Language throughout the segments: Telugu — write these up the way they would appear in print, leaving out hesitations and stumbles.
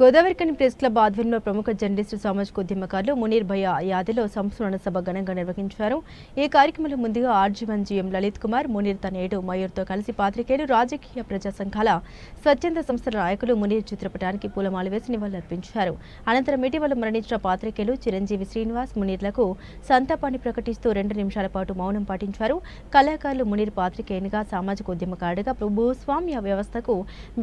గోదావరికని ప్రెస్ క్లబ్ ఆధ్వర్యంలో ప్రముఖ జర్నలిస్టు సామాజిక ఉద్యమకారులు మునీర్ భయ్య యాదిలో సంస్మరణ సభ ఘనంగా నిర్వహించారు. ఈ కార్యక్రమంలో ముందుగా ఆర్జీవన్ జీఎం లలిత్ కుమార్, మునీర్ తనయుడు మయూర్తో కలిసి పాత్రికేయులు, రాజకీయ ప్రజా సంఘాల, స్వచ్ఛంద సంస్థల నాయకులు మునీర్ చిత్రపటానికి పూలమాల వేసి నివాళులర్పించారు. అనంతరం ఇటీవల మరణించిన పాత్రికేయులు చిరంజీవి శ్రీనివాస్, మునీర్లకు సంతాపాన్ని ప్రకటిస్తూ 2 నిమిషాల పాటు మౌనం పాటించారు. కళాకారులు మునీర్ పాత్రికేయునిగా, సామాజిక ఉద్యమకారుడిగా భూస్వామ్య వ్యవస్థకు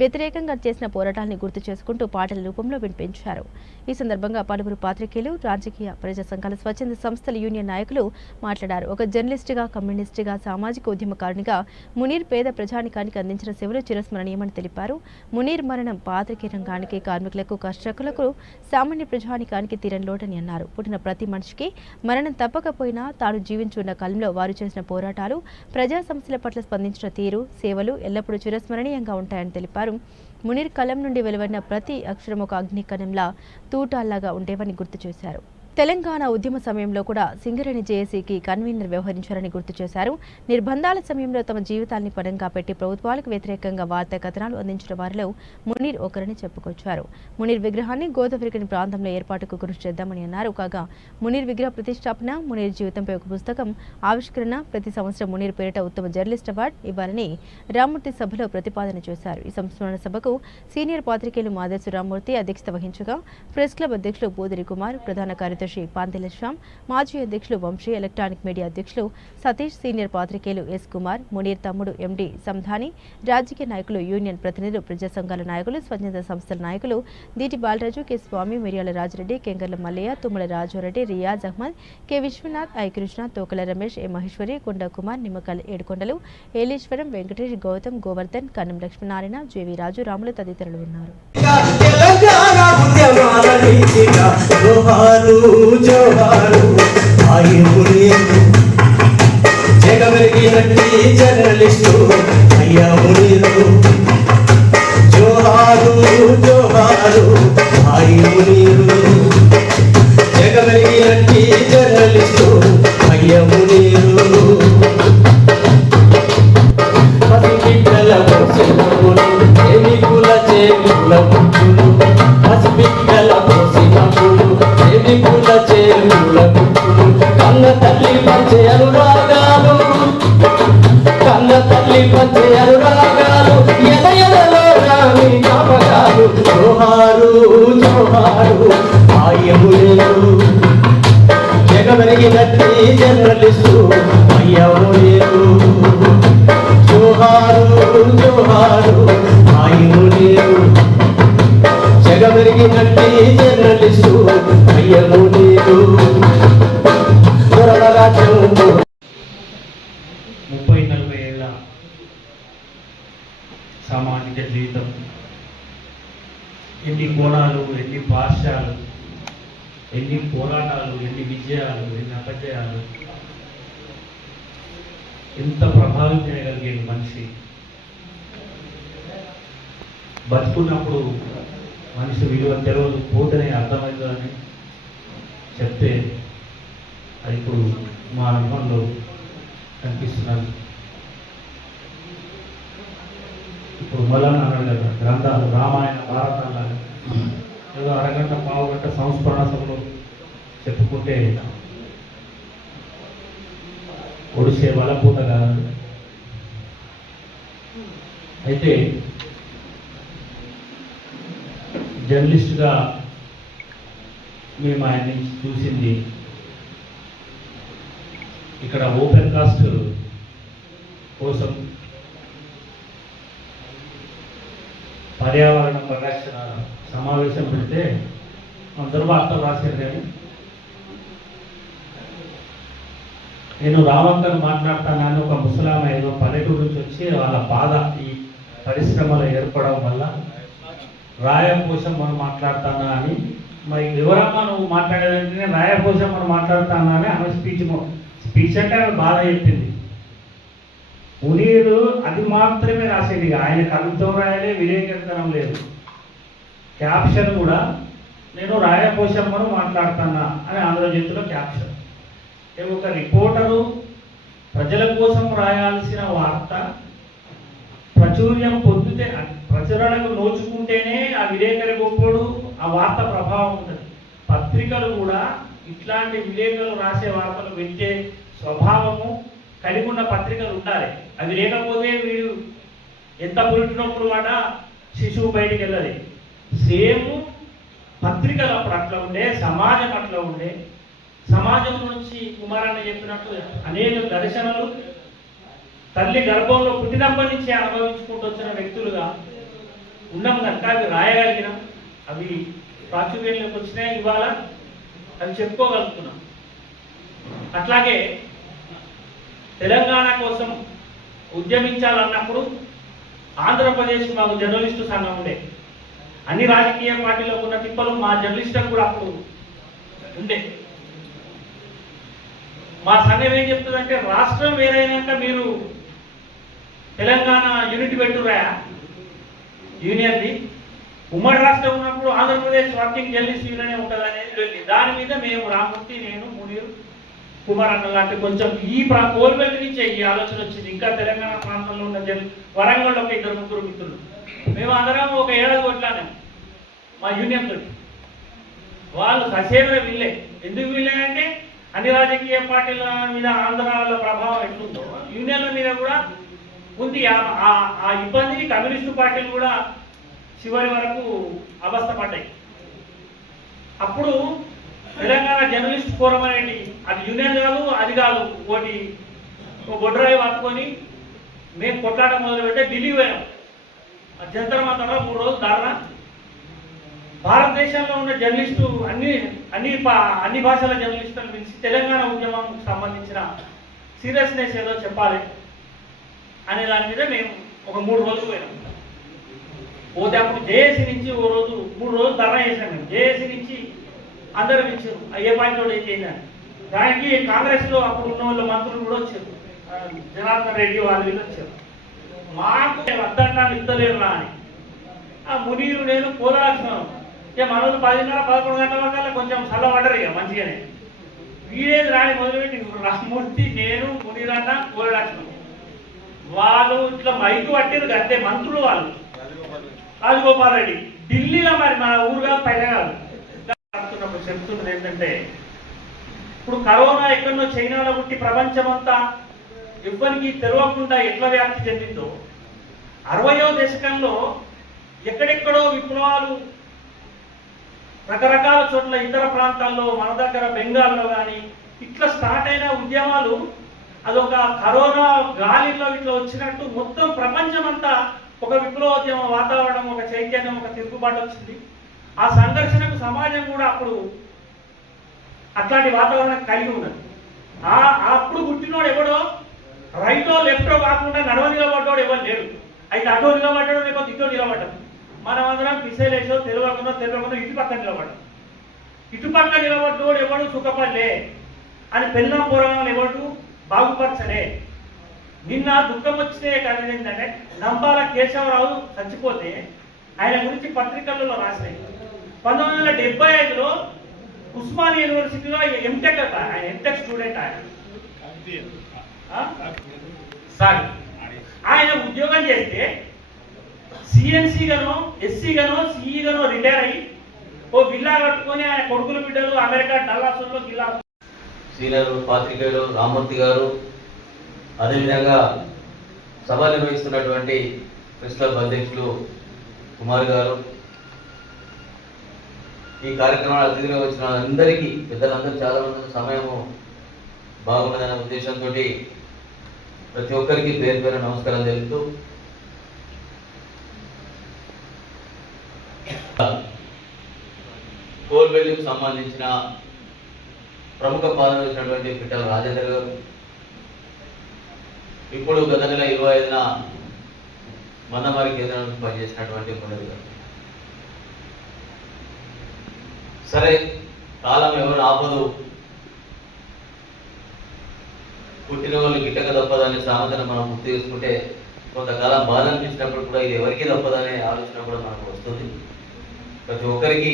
వ్యతిరేకంగా చేసిన పోరాటాలను గుర్తు చేసుకుంటూ పాటల రూపంలో వినిపించారు. ఈ సందర్భంగా పలువురు పాత్రికేయులు, రాజకీయ ప్రజా సంఘాల, స్వచ్ఛంద సంస్థల యూనియన్ నాయకులు మాట్లాడారు. ఒక జర్నలిస్టుగా, కమ్యూనిస్టుగా, సామాజిక ఉద్యమకారునిగా మునీర్ పేద ప్రజానికానికి అందించిన సేవలు చిరస్మరణీయమని తెలిపారు. మునీర్ మరణం పాత్రికేయ రంగానికి, కార్మికులకు, కర్షకులకు, సామాన్య ప్రజానికానికి తీరని లోటని అన్నారు. పుట్టిన ప్రతి మనిషికి మరణం తప్పకపోయినా తాను జీవించున్న కాలంలో వారు చేసిన పోరాటాలు, ప్రజా సమస్యల పట్ల స్పందించిన తీరు, సేవలు ఎల్లప్పుడూ చిరస్మరణీయంగా ఉంటాయని తెలిపారు. మునీర్ కలం నుండి వెలువడిన ప్రతి అక్షరం ఒక అగ్నికణంలా, తూటాల్లాగా ఉండేవని గుర్తు చేశారు. తెలంగాణ ఉద్యమ సమయంలో కూడా సింగరేణి జేఏసీకి కన్వీనర్ వ్యవహరించారని గుర్తు చేశారు. నిర్బంధాల సమయంలో తమ జీవితాన్ని పణంగా పెట్టి ప్రభుత్వాలకు వ్యతిరేకంగా వార్తా కథనాలు అందించిన వారిలో మునీర్ ఒకరని చెప్పుకొచ్చారు. మునీర్ విగ్రహాన్ని గోదావరికని ప్రాంతంలో ఏర్పాటుకు కృషి చేద్దామని అన్నారు. కాగా మునీర్ విగ్రహ ప్రతిష్టాపన, మునీర్ జీవితంపై ఒక పుస్తకం ఆవిష్కరణ, ప్రతి సంవత్సరం మునీర్ పేరిట ఉత్తమ జర్నలిస్ట్ అవార్డు ఇవ్వాలని రామ్మూర్తి సభలో ప్రతిపాదన చేశారు. ఈ సంస్మరణ సభకు సీనియర్ పాత్రికేయులు మాదేశు రామ్మూర్తి అధ్యక్షత వహించగా, ప్రెస్ క్లబ్ అధ్యక్షులు పూదిరి కుమార్, ప్రధాన కార్యదర్శి పాంతెల శ్యామ్, మాజీ అధ్యక్షులు వంశీ, ఎలక్ట్రానిక్ మీడియా అధ్యక్షులు సతీష్, సీనియర్ పాత్రికేయులు ఎస్ కుమార్, మునీర్ తమ్ముడు ఎండి సంధాని, రాజకీయ నాయకులు, యూనియన్ ప్రతినిధులు, ప్రజా సంఘాల నాయకులు, స్వచ్ఛంద సంస్థల నాయకులు Deeti Balaraju, K Swamy, Miryala Rajareddy, Kengarla Mallaiah, Tummala Rajareddy, Riyaz Ahmed, K Vishwanath, I Krishna, Tokala Ramesh, A Maheshwari, Konda Kumar, Nimmakal Yedukondalu, Yeleswaram, Venkatesh, Gautam, Govardhan, Kannam Lakshminarayana, J V Raju, Ramulu తదితరులు ఉన్నారు. జర్నలిస్టు అయ్యా మునీరు, జోహారు జోహారు హాయి మునీరు, జగమెరిగినట్టి జర్నలిస్టు అయ్యా మునీరు, పసిబిడ్డల పోసినప్పుడు ఎనికుల చేరుల పుట్టులు, పసిబిడ్డల పోసినప్పుడు ఎనికుల చేరుల పుట్టులు, కన్న తల్లి పంచే అనురాగాలు, కన్న తల్లి పంచే అనురాగాలు, ఎదయలలో రాని జ్ఞాపకాలు, జోహారు జోహారు ఆయములేరు, జగమెరిగినట్టి జర్నలిస్టు అయ్యములేరు, జోహారు జోహారు ఆయములేరు, జగమెరిగినట్టి జర్నలిస్టు అయ్యములేరు. 30-40 ఏళ్ళ సామాజిక జీవితం, ఎన్ని కోణాలు, ఎన్ని భాష్యాలు, ఎన్ని పోరాటాలు, ఎన్ని విజయాలు, ఎన్ని అపజయాలు, ఎంత ప్రభావం చేయగలిగే మనిషి. బతుకున్నప్పుడు మనిషి విలువ తెలవదు, పోతేనే అర్థమవుతుందని చెప్తే అది ఇప్పుడు మా అనుభవంలో కనిపిస్తున్నారు. ఇప్పుడు మళ్ళా అన్నాడు కదా, గ్రంథాలు రామాయణ భారతాలు ఏదో అరగంట పావుగంట సంస్మరణ సభలో చెప్పుకుంటే ఒడిసే వలపూత కాదు. అయితే జర్నలిస్టుగా మేము ఆయన్ని చూసింది ఇక్కడ ఓపెన్ కాస్ట్ కోసం పర్యావరణ పరిరక్షణ సమావేశం పెడితే అందరూ వార్తలు రాశారు. కానీ నేను రావంకర్ మాట్లాడతానని ఒక ముసలామ ఏదో పల్లెటూరు నుంచి వచ్చి వాళ్ళ బాధ ఈ పరిశ్రమలు ఏర్పడడం వల్ల రాయపోసం మనం మాట్లాడతానా అని, మరి ఎవరమ్మా నువ్వు మాట్లాడేదంటే రాయపోసం మనం మాట్లాడతానా అని ఆమె స్పీచ్ అంటే ఆమె బాధ చెప్పింది. మునీరు అది మాత్రమే రాసేది, ఆయన కళ్ళతో రాయలే, విలేకరితనం లేదు. క్యాప్షన్ కూడా నేను రాయపోషమ్మను మాట్లాడుతున్నా అని ఆంధ్రజ్యోతిలో క్యాప్షన్. ఒక రిపోర్టరు ప్రజల కోసం రాయాల్సిన వార్త ప్రాచుర్యం పొందితే, ప్రచురణకు నోచుకుంటేనే ఆ విలేకరి గొప్పోడు, ఆ వార్త ప్రభావం ఉంటుంది. పత్రికలు కూడా ఇట్లాంటి విలేకరులు రాసే వార్తలు పెట్టే స్వభావము కలిగి ఉన్న పత్రికలు ఉండాలి. అవి లేకపోతే వీడు ఎంత పుట్టినప్పుడు మాట శిశువు బయటికి వెళ్ళదు. సేమ్ పత్రికలు అప్పుడు అట్లా ఉండే, సమాజం అట్లా ఉండే. సమాజం నుంచి కుమారన్న చెప్పినట్టు అనేక దర్శనలు తల్లి గర్భంలో పుట్టినప్పటి నుంచి అనుభవించుకుంటూ వచ్చిన వ్యక్తులుగా ఉన్నాం కనుక అవి రాయగలిగినాం. అవి ప్రాచుర్యంలోకి వచ్చినాయి, ఇవాళ అవి చెప్పుకోగలుగుతున్నాం. అట్లాగే తెలంగాణ కోసం ఉద్యమించాలన్నప్పుడు ఆంధ్రప్రదేశ్ మాకు జర్నలిస్టు సంఘం ఉండే. అన్ని రాజకీయ పార్టీలో ఉన్న తిప్పలు మా జర్నలిస్టులకు కూడా అప్పుడు ఉండే. మా సంఘం ఏం చెప్తుందంటే, రాష్ట్రం వేరైనాక మీరు తెలంగాణ యూనిట్ పెట్టురా యూనియన్ది, ఉమ్మడి రాష్ట్రం ఉన్నప్పుడు ఆంధ్రప్రదేశ్ వర్కింగ్ జర్నలిస్ట్ యూనియన్ ఉంటుంది అనేది వెళ్ళి దాని మీద మేము రామూర్తి, నేను, మునీర్, కుమార్ అన్న లాంటి కొంచెం ఈ కోల్బెల్ట్ నుంచే ఈ ఆలోచన వచ్చింది. ఇంకా తెలంగాణ ప్రాంతంలో ఉన్న వరంగల్లో ఒక 2-3 మిత్రులు మేము అందరం ఒక ఏడాది కొట్లానే మా యూనియన్ తోటి. వాళ్ళు ససేమే వీళ్ళే. ఎందుకు వీళ్ళే అంటే అన్ని రాజకీయ పార్టీల మీద ఆంధ్రాల ప్రభావం ఎట్లుందో యూనియన్ల మీద కూడా ఉంది. ఆ ఇబ్బంది కమ్యూనిస్టు పార్టీలు కూడా చివరి వరకు అవస్థపడ్డాయి. అప్పుడు తెలంగాణ జర్నలిస్ట్ ఫోరం అనేది అది యూనియన్ కాదు, అది కాదు, ఒకటి బొడ్రాయి పట్టుకొని మేము కొట్లాట మొదలుపెట్టే ఢిల్లీ పోయాం. జంతర్ మంతర్లో 3 రోజులు ధర్నా. భారతదేశంలో ఉన్న జర్నలిస్టు అన్ని భాషల జర్నలిస్టులను పిలిచి తెలంగాణ ఉద్యమంకు సంబంధించిన సీరియస్నెస్ ఏదో చెప్పాలి అనే దాని మీద మేము ఒక 3 రోజులు పోయినాం. పోతే అప్పుడు జేఏసీ నుంచి 3 రోజులు ధర్నా చేసాం. మేము జేఏసీ నుంచి అందరూ ఇచ్చారు ఏ పాయింట్ తోటి అయితే ఏంటని. దానికి కాంగ్రెస్లో అప్పుడు ఉన్న వాళ్ళు మంత్రులు కూడా వచ్చారు, జనార్దన్ రెడ్డి వాళ్ళు వీళ్ళు వచ్చారు. మాకు వద్దంటాను ఇద్దలేరు రా అని ఆ మునీరు నేను పోరాడుతున్నాను. ఇక మనోళ్ళు 10:30-11 గంటల వరకు కొంచెం చల్లబడ్డరు ఇక మంచిగానే. వీడేది రాని మొదలుపెట్టి రామూర్తి, నేను, మునీరన్న పోరాడుతున్నాం. వాళ్ళు ఇట్లా మైకు పట్టిరు అంతే మంత్రులు. వాళ్ళు రాజగోపాల్ రెడ్డి ఢిల్లీలో, మరి మన ఊరు కాదు, పైన కాదు. చెప్తున్నది ఏంటంటే, ఇప్పుడు కరోనా ఎక్కడో చైనాలో పుట్టి ప్రపంచమంతా ఎవ్వరికి తెలియకుండా ఎట్లా వ్యాప్తి చెందిందో 60వ దశకంలో ఎక్కడెక్కడో విప్లవాలు రకరకాల చోట్ల ఇతర ప్రాంతాల్లో, మన దగ్గర బెంగాల్లో కానీ ఇట్లా స్టార్ట్ అయిన ఉద్యమాలు అదొక కరోనా గాలిలో ఇట్లా వచ్చినట్టు మొత్తం ప్రపంచమంతా ఒక విప్లవోద్యమ వాతావరణం, ఒక చైతన్యం, ఒక తిరుగుబాటు వచ్చింది. ఆ సంఘర్షణకు సమాజం కూడా అప్పుడు అట్లాంటి వాతావరణం కలిగి ఉన్నది. అప్పుడు పుట్టినోడు ఎవడో రైటో లెఫ్టో కాకుండా నడవ నిలబడ్డాడు ఎవరు లేరు. అయితే అటో నిలబడ్డాడు, లేకపోతే ఇటో నిలబడ్డాడు. మనం అందరం పిసేలేసో తెలియకుండా ఇటుపక్క నిలబడ్డాం. ఇటుపక్క నిలబడ్డోడు ఎవడు సుఖపడలే అని పెళ్ళం పురాణాలు ఎవడు బాగుపరచలే. నిన్న దుఃఖం వచ్చితే కానీ ఏంటంటే, నంబాల కేశవరావు చచ్చిపోతే ఆయన గురించి పత్రికలలో రాసినాయి. 1975లో ఉస్మానియా యూనివర్సిటీలో ఎంటెక్, ఆయన ఎంటెక్ స్టూడెంట్. ఆయన ఉద్యోగం చేస్తే సిఎన్సీ గానో, ఎస్సీ గానో, సిఈ గానో రిటైర్ అయ్యి ఓ విల్లా కట్టుకొని ఆయన కొడుకుల బిడ్డలు అమెరికా డల్లాసుల్లో గిల్లా. సీనియర్ పాత్రికేయులు రామూర్తి గారు, అదేవిధంగా సభ నిర్వహిస్తున్నటువంటి ప్రెస్ క్లబ్ అధ్యక్షులు కుమార్ గారు, ఈ కార్యక్రమాలు అతిథిగా వచ్చిన అందరికీ, పెద్దలందరూ చాలా మంది సమయము బాగున్నదనే ఉద్దేశంతో ప్రతి ఒక్కరికి పేరు పేరు నమస్కారం తెలుపుతూ, కోల్బెల్లికి సంబంధించిన ప్రముఖ పాత్ర వేసినటువంటి పిట్టల రాజేందర్ గారు, ఇప్పుడు గత నెల 25న మందమారి కేంద్రానికి పనిచేసినటువంటి మునీర్ గారు. సరే, కాలం ఎవరు ఆపదు, పుట్టిన వాళ్ళు గిట్టక తప్పదనే సామెతను మనం గుర్తు చేసుకుంటే కొంతకాలం బాధ అనిపించినప్పుడు కూడా ఇది ఎవరికి తప్పదనే ఆలోచన కూడా మనకు వస్తుంది. ప్రతి ఒక్కరికి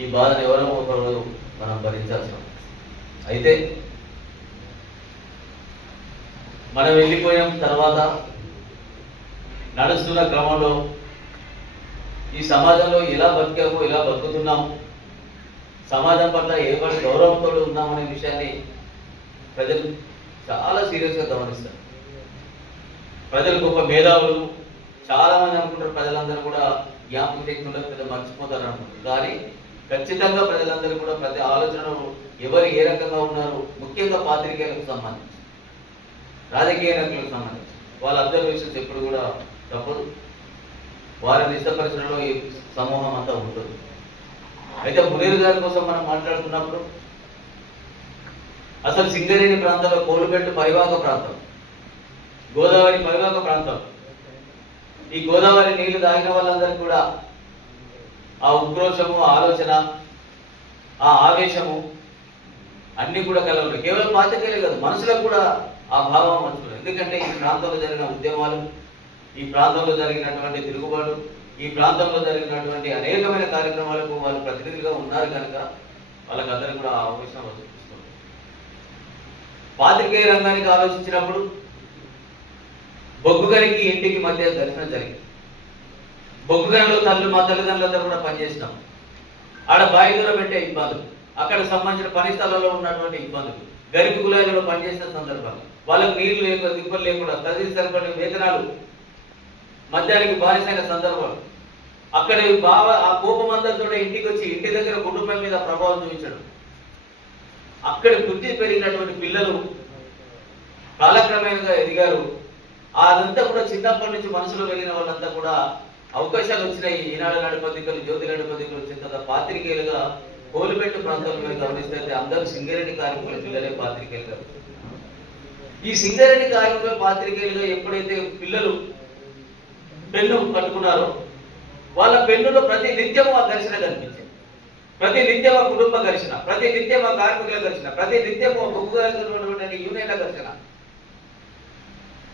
ఈ బాధను ఎవరో ఒకరు మనం భరించాల్సిన. అయితే మనం వెళ్ళిపోయాం, తర్వాత నడుస్తున్న క్రమంలో ఈ సమాజంలో ఎలా బతికాము, ఎలా బతుకుతున్నాము, సమాజం పట్ల ఏ పట్ల గౌరవంతో ఉన్నామనే విషయాన్ని ప్రజలు చాలా సీరియస్గా గమనిస్తారు. ప్రజలు గొప్ప మేధావులు చాలా మంది అనుకుంటారు, ప్రజలందరూ కూడా జ్ఞాపక శక్తి ఉండదు, పెద్ద మర్చిపోతారు అనుకుంటారు. కానీ ఖచ్చితంగా ప్రజలందరూ కూడా ప్రతి ఆలోచనలు ఎవరు ఏ రకంగా ఉన్నారు, ముఖ్యంగా పాత్రికేయులకు సంబంధించి, రాజకీయ నాయకులకు సంబంధించి వాళ్ళ అబ్జర్వేషన్స్ ఎప్పుడు కూడా తప్పదు. వారిని ఇష్టపరిచడంలో ఈ సమూహం అంతా ఉంటుంది. అయితే మునీర్ గారి కోసం మనం మాట్లాడుతున్నప్పుడు అసలు సింగరేణి ప్రాంతంలో కోలుబెట్టు పరివాహక ప్రాంతం, గోదావరి పరివాహక ప్రాంతం, ఈ గోదావరి నీళ్లు తాగిన వాళ్ళందరికీ కూడా ఆ ఉక్రోషము, ఆలోచన, ఆ ఆవేశము అన్ని కూడా కలవలేదు. కేవలం పాత్రికేయులే కాదు, మనుషులకు కూడా ఆ భావం మనుషులు. ఎందుకంటే ఈ ప్రాంతంలో జరిగిన ఉద్యమాలు, ఈ ప్రాంతంలో జరిగినటువంటి తిరుగుబాటు, ఈ ప్రాంతంలో జరిగినటువంటి అనేకమైన కార్యక్రమాలకు వాళ్ళు ప్రతినిధులుగా ఉన్నారు కనుక వాళ్ళకందరికీ కూడా ఆ ఆవేశం వస్తుంది. పాత్రికేయ రంగానికి ఆలోచించినప్పుడు బొగ్గుగనికి ఇంటికి మధ్య దర్శనం జరిగింది. బొగ్గుగనిలో మా తల్లిదండ్రులందరూ కూడా పనిచేసినాం. ఆడ బావి దూరం పెట్టే ఇబ్బందులు, అక్కడ సంబంధించిన పని స్థలాల్లో ఉన్నటువంటి ఇబ్బందులు, గరిపి గులాయిలలో పనిచేసిన సందర్భాలు, వాళ్ళకు నీళ్లు లేకుండా, దిబ్బలు లేకుండా, తదితర సరిపడిన వేతనాలు, మద్యానికి బానిసైన సందర్భాలు, అక్కడ బాగా ఆ కోపం అందరితో ఇంటికి వచ్చి ఇంటి దగ్గర కుటుంబం మీద ప్రభావం చూపించడం, అక్కడ పుట్టి పెరిగినటువంటి పిల్లలు కాలక్రమేణగా ఎదిగారు. అదంతా కూడా చిన్నప్పటి నుంచి మనసులో వెళ్ళిన వాళ్ళంతా కూడా అవకాశాలు వచ్చినాయి. ఈనాడు నాడు పత్రికలు, జ్యోతి నాడు పత్రికలు వచ్చిన తర్వాత పాత్రికేయులుగా కోలుబెట్టు ప్రాంతంలో మీరు గమనిస్తే అందరూ సింగరేణి కార్మికుల పిల్లలే పాత్రికేయులుగా. ఈ సింగరేణి కార్మికుల పాత్రికేయులుగా ఎప్పుడైతే పిల్లలు పెన్ను పట్టుకున్నారో వాళ్ళ పెన్నులో ప్రతి నిత్యము ఆ ఘర్షణ కనిపించింది. ప్రతి నిత్యం ఆ కుటుంబ ఘర్షణ, ప్రతి నిత్యం ఆ కార్మికుల ఘర్షణ, ప్రతి నిత్యం యూనియన్ల ఘర్షణ.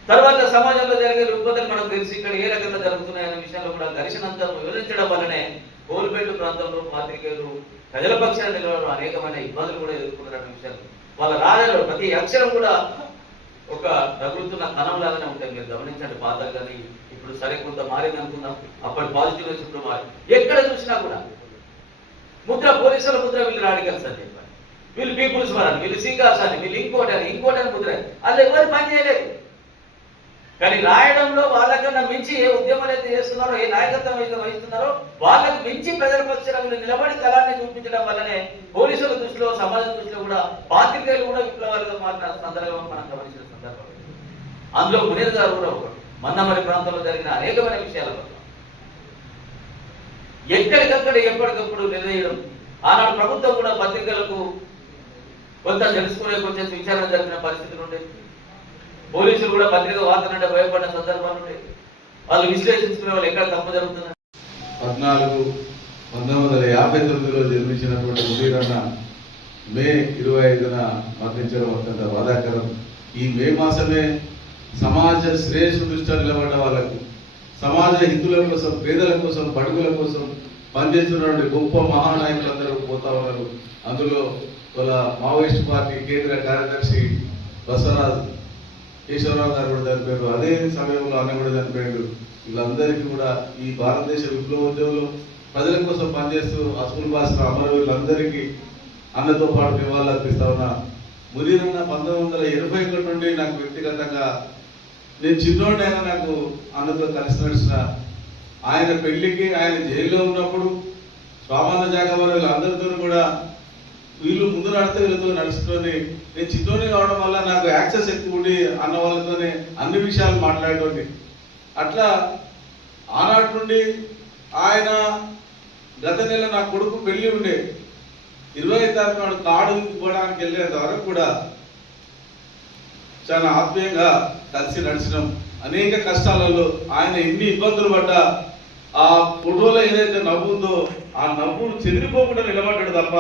తర్వాత సమాజంలో జరిగే రుగ్మతలు మనకు తెలిసి ఇక్కడ ఏ రకంగా జరుగుతున్నాయనే విషయంలో కూడా ఘర్షణ అంతా వివరించడం వల్లనే కోల్బెట్టు ప్రాంతంలో పాత్రికేయులు ప్రజల పక్షాన నిలవడం అనేకమైన ఇబ్బందులు కూడా ఎదుర్కొన్నటువంటి విషయాలు వాళ్ళ రాజలో ప్రతి అక్షరం కూడా ఒక తగులుతున్న కణంలాగానే ఉంటాయి. మీరు గమనించండి, పాత్రలు కానీ ఇప్పుడు సరే కొంత మారింది అనుకుందాం, అప్పటి పాజిటివ్ ఇప్పుడు మారి ఎక్కడ చూసినా కూడా ముద్ర, పోలీసుల ముద్ర, వీళ్ళు రాడికల్స్ అని చెప్పారు, వీళ్ళు పీపుల్స్ వారని, వీళ్ళు సీకార్స్ అని, వీళ్ళు ఇంకోటని ముద్ర, వాళ్ళు ఎవరు పని చేయలేదు. కానీ రాయడంలో వాళ్ళకన్నా మించి ఏ ఉద్యమాలు అయితే చేస్తున్నారో, ఏ నాయకత్వం అయితే వహిస్తున్నారో వాళ్ళకు మించి ప్రజల పక్షాన వీళ్ళు నిలబడి కళాన్ని చూపించడం వల్లనే పోలీసుల దృష్టిలో, సమాజం దృష్టిలో కూడా పాత్రికేయులు కూడా విప్లవాలుగా మారిన సందర్భం మనం గమనించిన సందర్భం. అందులో మునీర్ గారు కూడా ఒకరు. మన్నమరి ప్రాంతంలో జరిగిన అనేకమైన విషయాల వల్ల ఎక్కడికక్కడ ఎప్పటికప్పుడు నిర్ణయం. ఆనాడు ప్రభుత్వం కూడా పత్రికలకు కొంత తెలుసుకునే కొంచెం విచారణ జరిగిన పరిస్థితులు ఉండేది. పోలీసులు కూడా పత్రిక వార్తలంటే భయపడిన సందర్భాలు ఉండేవి. వాళ్ళు విశ్లేషించుకునే వాళ్ళు ఎక్కడ తప్పు జరుగుతుంది. 14/1959లో జన్మించినటువంటి మునీరన్న మే 25న మరణించడం అత్యంత బాధాకరం. ఈ మే మాసమే సమాజ శ్రేయస్సు దృష్ట్యా నిలబడ్డ వాళ్ళకు, సమాజ హితుల కోసం, పేదల కోసం, బడుగుల కోసం పనిచేస్తున్నటువంటి గొప్ప మహానాయకులందరూ పోతా ఉన్నారు. అందులో వాళ్ళ మావోయిస్ట్ పార్టీ కేంద్ర కార్యదర్శి బసవరాజ్ కేశవరావు గారు కూడా చనిపోయారు. అదే సమయంలో అన్న కూడా చనిపోయాడు. వీళ్ళందరికీ కూడా ఈ భారతదేశ విప్లవోద్యమంలో ప్రజల కోసం పనిచేస్తూ అస్ముల్ బాసిన అమరవీరులందరికీ అన్నతో పాటు నివాళులు అర్పిస్తా ఉన్నా. మునీరన్న 1981 నుండి నాకు వ్యక్తిగతంగా, నేను చిన్నోడైనా నాకు అన్నతో కలిసి నడిచిన, ఆయన పెళ్లికి ఆయన జైల్లో ఉన్నప్పుడు స్వామాన జాగవారు వీళ్ళందరితో కూడా వీళ్ళు ముందు నడితే వీళ్ళతో నడుచుకొని, నేను చిన్నోని కావడం వల్ల నాకు యాక్సెస్ ఎక్కువ ఉండి అన్న వాళ్ళతోనే అన్ని విషయాలు మాట్లాడేటోండి. అట్లా ఆనాటి నుండి ఆయన గత నెల నా కొడుకు పెళ్లి ఉండే 25వ తారీఖు నాడు కార్డు ఇవ్వడానికి వెళ్ళేంత వరకు కూడా చాలా ఆత్మీయంగా కలిసి నడిచినాం. అనేక కష్టాలలో ఆయన ఎన్ని ఇబ్బందులు పడ్డా ఆ ఫోటోలో ఏదైతే నవ్వు ఉందో ఆ నవ్వును చెదిరిపోకుండా నిలబడ్డాడు తప్ప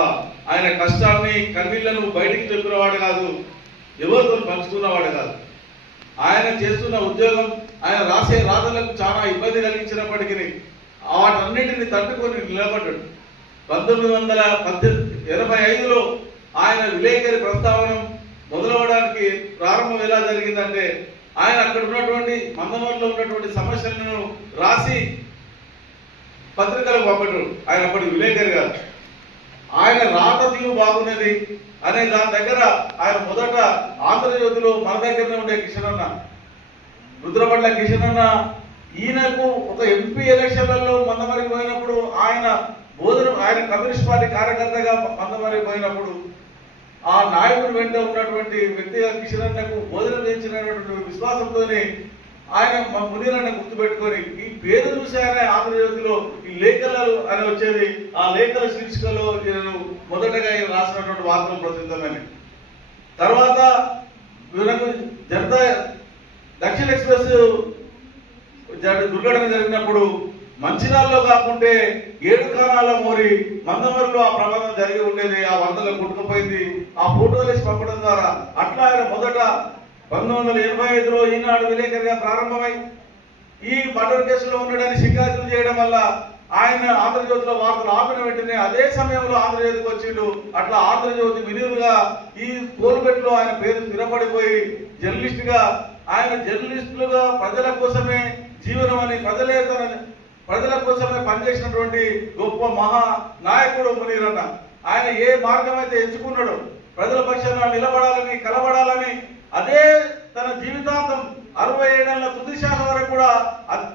ఆయన కష్టాన్ని, కన్నీళ్లను బయటికి చెప్పినవాడు కాదు, ఎవరితో పంచుకున్నవాడు కాదు. ఆయన చేస్తున్న ఉద్యోగం, ఆయన రాసే రాతలకు చాలా ఇబ్బంది కలిగించినప్పటికీ వాటన్నిటిని తట్టుకొని నిలబడ్డాడు. 1985లో ఆయన విలేకరి ప్రస్తావన మొదలవడానికి ప్రారంభం ఎలా జరిగిందంటే, ఆయన అక్కడ ఉన్నటువంటి మందమూరులో ఉన్నటువంటి సమస్యలను రాసి పత్రికలకు పంపడు. ఆయన అప్పటి విలేకరి గారు. ఆయన రాత తీరు బాగున్నది అనే దాని దగ్గర ఆయన మొదట ఆంధ్రజ్యోతిలో మన దగ్గరనే ఉండే కిషన్ అన్న, రుద్రపట్ల కిషన్ అన్న, ఈయనకు ఒక ఎంపీ ఎలక్షన్లలో మందమరికి పోయినప్పుడు ఆయన కమ్యూనిస్ట్ పార్టీ కార్యకర్తగా మందమరికి పోయినప్పుడు ఆ నాయకుడు వెంట ఉన్నటువంటి వ్యక్తిగా కిషన్ అన్నకు బోధన చేయించినటువంటి విశ్వాసంతోనే ఆయన మునీరన్న గుర్తుపెట్టుకొని ఈ పేరు చూసి ఆయన ఆంధ్రజ్యోతిలో ఈ లేఖలు అని వచ్చేది. ఆ లేఖల శీర్షికలో మొదటగా ఆయన రాసినటువంటి వార్తలు ప్రసిద్ధమని. తర్వాత జనతా దక్షిణ ఎక్స్ప్రెస్ దుర్ఘటన జరిగినప్పుడు మంచిర్యాలలో కాకుంటే 7 కానాల మోరి మందమరిలో ఆ ప్రమాదం జరిగి ఉండేది. ఆ వందలో కొట్టుకుపోయింది. ఆ ఫోటోలు వేసి పంపడం ద్వారా అట్లా ఆయన మొదట 1985లో ఈనాడు విలేకరిగా ప్రారంభమై ఈ మర్డర్ కేసులో ఉండడానికి షికాయతులు చేయడం వల్ల ఆయన ఆంధ్రజ్యోతిలో వార్తలు ఆపిన వెంటనే అదే సమయంలో ఆంధ్రజ్యోతికి వచ్చిండు. అట్లా ఆంధ్రజ్యోతి వినిరుగా ఈ కోల్బెట్లో ఆయన పేరు స్థిరపడిపోయి జర్నలిస్టుగా ఆయన జర్నలిస్టులుగా ప్రజల కోసమే జీవనం అని ప్రజల కోసమే పనిచేసినటువంటి గొప్ప మహా నాయకుడు మునీరన్న. ఆయన ఏ మార్గం అయితే ఎంచుకున్నాడో ప్రజల పక్షాన నిలబడాలని కలబడాలని అదే తన జీవితాంతం 67 ఏళ్ల తుది శ్వాస వరకు కూడా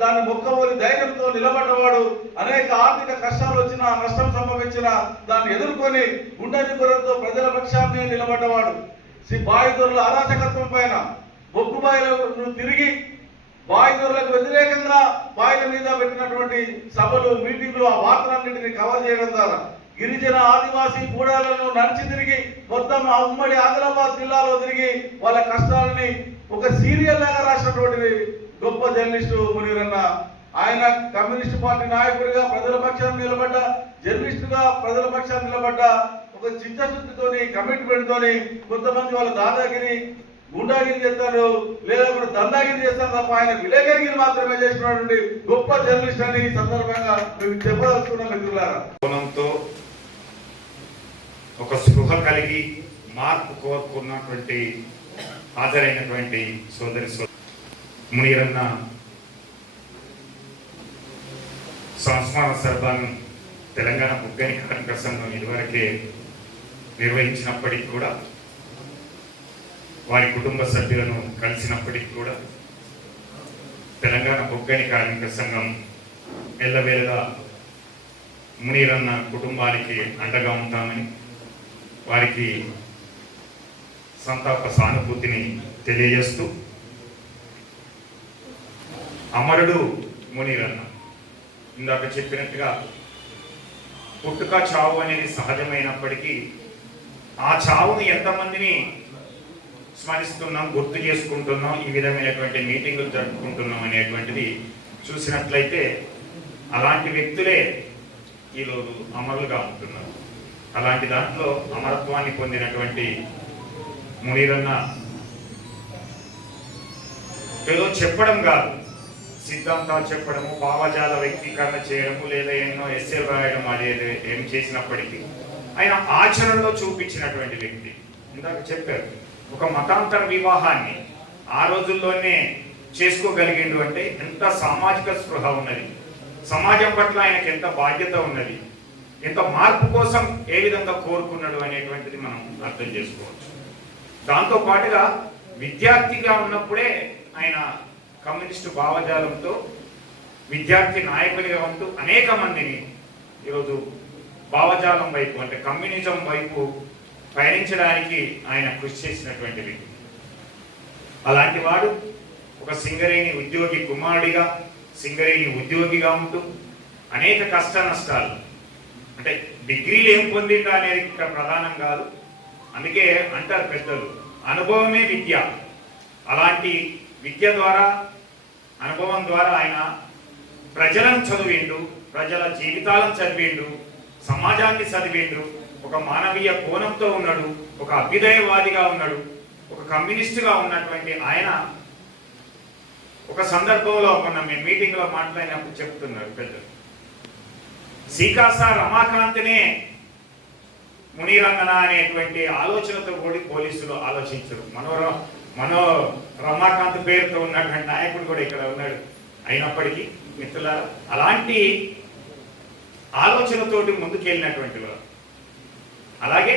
దాన్ని మొక్కబోని ధైర్యంతో నిలబడ్డవాడు. అనేక ఆర్థిక కష్టాలు వచ్చినా నష్టం సంభవించినా దాన్ని ఎదుర్కొని గుండె కొరతో ప్రజల పక్షాన్ని నిలబడ్డవాడు. బాయిదొరల అరాచకత్వం పైన బొగ్గు బాయిలను తిరిగి బాయిదొరలకు వ్యతిరేకంగా బాయిల మీద పెట్టినటువంటి సభలు మీటింగ్లు ఆ వార్తలన్నింటినీ కవర్ చేయడం ద్వారా గిరిజన ఆదివాసీ గూడాలను నడిచి తిరిగి మొత్తం ఆ ఉమ్మడి ఆదిలాబాద్ జిల్లాలో తిరిగి వాళ్ళ కష్టాలని ఒక సీరియల్ లాగా రాసినటువంటి గొప్ప జర్నలిస్టు మునీరన్న. ఆయన కమ్యూనిస్ట్ పార్టీ నాయకుడిగా ప్రజల పక్షాన్ని నిలబడ్డ, జర్నలిస్టుగా ప్రజల పక్షాన్ని నిలబడ్డ, ఒక చిత్తశుద్ధితోని కమిట్మెంట్ తోని కొంతమంది వాళ్ళ దాదాగిరి గుండాగిరి చేస్తారు లేదా కూడా దందాగిరి చేస్తారు తప్ప ఆయన విలేకరిగిరి మాత్రమే చేసినటువంటి గొప్ప జర్నలిస్ట్ అని ఈ సందర్భంగా మేము చెప్పదలుచుకున్నాం మిత్రులారా. కోణంతో ఒక స్పృహ కలిగి మార్పు కోరుకున్నటువంటి హాజరైనటువంటి సోదరి మునీరన్న సంస్మరణ సభను తెలంగాణ బుగ్గని కార్మిక సంఘం ఇదివరకే నిర్వహించినప్పటికీ కూడా వారి కుటుంబ సభ్యులను కలిసినప్పటికీ కూడా తెలంగాణ బొగ్గని కార్మిక సంఘం ఎల్లవేళగా మునీరన్న కుటుంబానికి అండగా ఉంటామని వారికి సంతాప సానుభూతిని తెలియజేస్తూ అమరుడు మునీరన్న ఇందాక చెప్పినట్టుగా పుట్టుక చావు అనేది సహజమైనప్పటికీ ఆ చావుని ఎంతమందిని స్మరిస్తున్నాం, గుర్తు చేసుకుంటున్నాం, ఈ విధమైనటువంటి మీటింగులు జరుపుకుంటున్నాం అనేటువంటిది చూసినట్లయితే అలాంటి వ్యక్తులే ఈరోజు అమరులుగా ఉంటున్నారు. అలాంటి దాంట్లో అమరత్వాన్ని పొందినటువంటి మునీరన్న ఏదో చెప్పడం కాదు, సిద్ధాంతాలు చెప్పడము, భావజాల వ్యక్తీకరణ చేయడము లేదా ఎన్నో ఎస్సేలు రాయడం అనేది ఏం చేసినప్పటికీ ఆయన ఆచరణలో చూపించినటువంటి వ్యక్తి. ఇందాక చెప్పారు, ఒక మతాంతర వివాహాన్ని ఆ రోజుల్లోనే చేసుకోగలిగిండు అంటే ఎంత సామాజిక స్పృహ ఉన్నది, సమాజం పట్ల ఆయనకి ఎంత బాధ్యత ఉన్నది, ఎంత మార్పు కోసం ఏ విధంగా కోరుకున్నాడు అనేటువంటిది మనం అర్థం చేసుకోవచ్చు. దాంతో పాటుగా విద్యార్థిగా ఉన్నప్పుడే ఆయన కమ్యూనిస్టు భావజాలంతో విద్యార్థి నాయకుడిగా ఉంటూ అనేక మందిని ఈరోజు భావజాలం వైపు అంటే కమ్యూనిజం వైపు పయనించడానికి ఆయన కృషి చేసినటువంటి వ్యక్తి. అలాంటి వాడు ఒక సింగరేణి ఉద్యోగి కుమారుడిగా, సింగరేణి ఉద్యోగిగా ఉంటూ అనేక కష్ట నష్టాలు అంటే డిగ్రీలు ఏం పొందిందా అనేది ఇక్కడ ప్రధానం కాదు. అందుకే అంటారు పెద్దలు, అనుభవమే విద్య. అలాంటి విద్య ద్వారా, అనుభవం ద్వారా ఆయన ప్రజలను చదివిండు, ప్రజల జీవితాలను చదివిండు, సమాజాన్ని చదివిండు, ఒక మానవీయ కోణంతో ఉన్నాడు, ఒక అభ్యుదయవాదిగా ఉన్నాడు, ఒక కమ్యూనిస్టుగా ఉన్నటువంటి ఆయన ఒక సందర్భంలో మొన్న మేము మీటింగ్లో మాట్లాడినప్పుడు చెప్తున్నారు పెద్దలు, సీకాసా రమాకాంత్నే మునీరన్న అనేటువంటి ఆలోచనతో కూడా పోలీసులు ఆలోచించరు. మనో రమాకాంత్ పేరుతో ఉన్నటువంటి నాయకుడు కూడా ఇక్కడ ఉన్నాడు. అయినప్పటికీ మిత్రులారా, అలాంటి ఆలోచనతోటి ముందుకెళ్ళినటువంటి వారు. అలాగే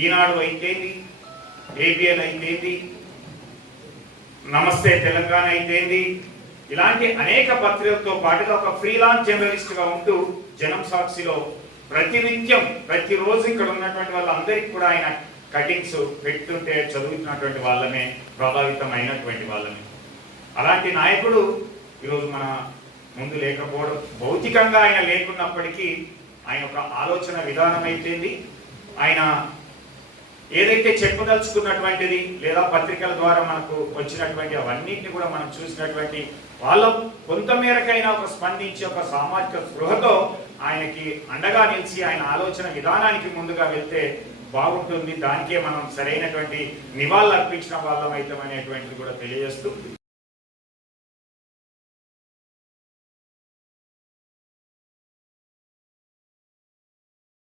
ఈనాడు అయితేంది, ఏబిఎన్ అయితేంది, నమస్తే తెలంగాణ అయితేంది, ఇలాంటి అనేక పత్రికలతో పాటుగా ఒక ఫ్రీలాన్స్ జర్నలిస్ట్గా ఉంటూ జనం సాక్షిలో ప్రతినిత్యం ప్రతిరోజు ఇక్కడ ఉన్నటువంటి వాళ్ళందరికీ కూడా ఆయన కటింగ్స్ పెడుతుంటే చదువుతున్నటువంటి వాళ్ళమే, ప్రభావితం అయినటువంటి వాళ్ళమే. అలాంటి నాయకుడు ఈరోజు మన ముందు లేకపోవడం, భౌతికంగా ఆయన లేకున్నప్పటికీ ఆయన ఒక ఆలోచన విధానం అయితేంది, ఆయన ఏదైతే చెప్పదలుచుకున్నటువంటిది లేదా పత్రికల ద్వారా మనకు వచ్చినటువంటి అవన్నింటినీ కూడా మనం చూసినటువంటి వాళ్ళ కొంతమేరకైనా ఒక స్పందించి ఒక సామాజిక స్పృహతో ఆయనకి అండగా నిలిచి ఆయన ఆలోచన విధానానికి ముందుగా వెళ్తే బాగుంటుంది. దానికే మనం సరైనటువంటి నివాళులు అర్పించిన వాళ్ళం అవుతాం అనేటువంటిది కూడా తెలియజేస్తూ